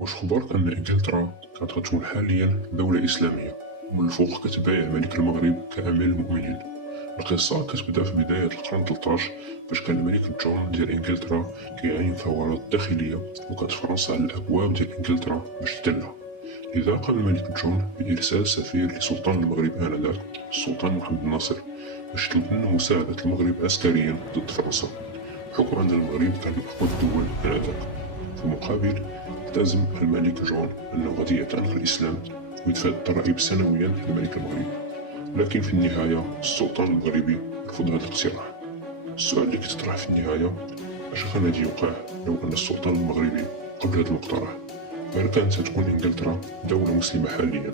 واش خبرك أن إنجلترا كانت غتكون حاليا دولة إسلامية، ومن الفوق كتبايع ملك المغرب كأمير المؤمنين. القصة كتبدا في بداية القرن 13 فاش كان الملك جون ديال إنجلترا كيعاني ثورات داخلية، وكانت فرنسا على الأبواب ديال إنجلترا باش تحتلها. لذا قام الملك جون بإرسال سفير لسلطان المغرب آنذاك السلطان محمد الناصر باش يطلب منه مساعدة المغرب عسكريا ضد فرنسا، بحكم أن المغرب كان من أقوى الدول آنذاك. في المقابل التزم الملك جون أنه غادي يعتنق الإسلام ويدفع الضرائب سنويا للملك المغربي، لكن في النهاية السلطان المغربي رفض هذا الاقتراح. السؤال اللي كيتطرح في النهاية: اش كان غادي يوقع لو أن السلطان المغربي قبل هذا المقترح؟ هل كانت ستكون إنجلترا دولة مسلمة حاليا،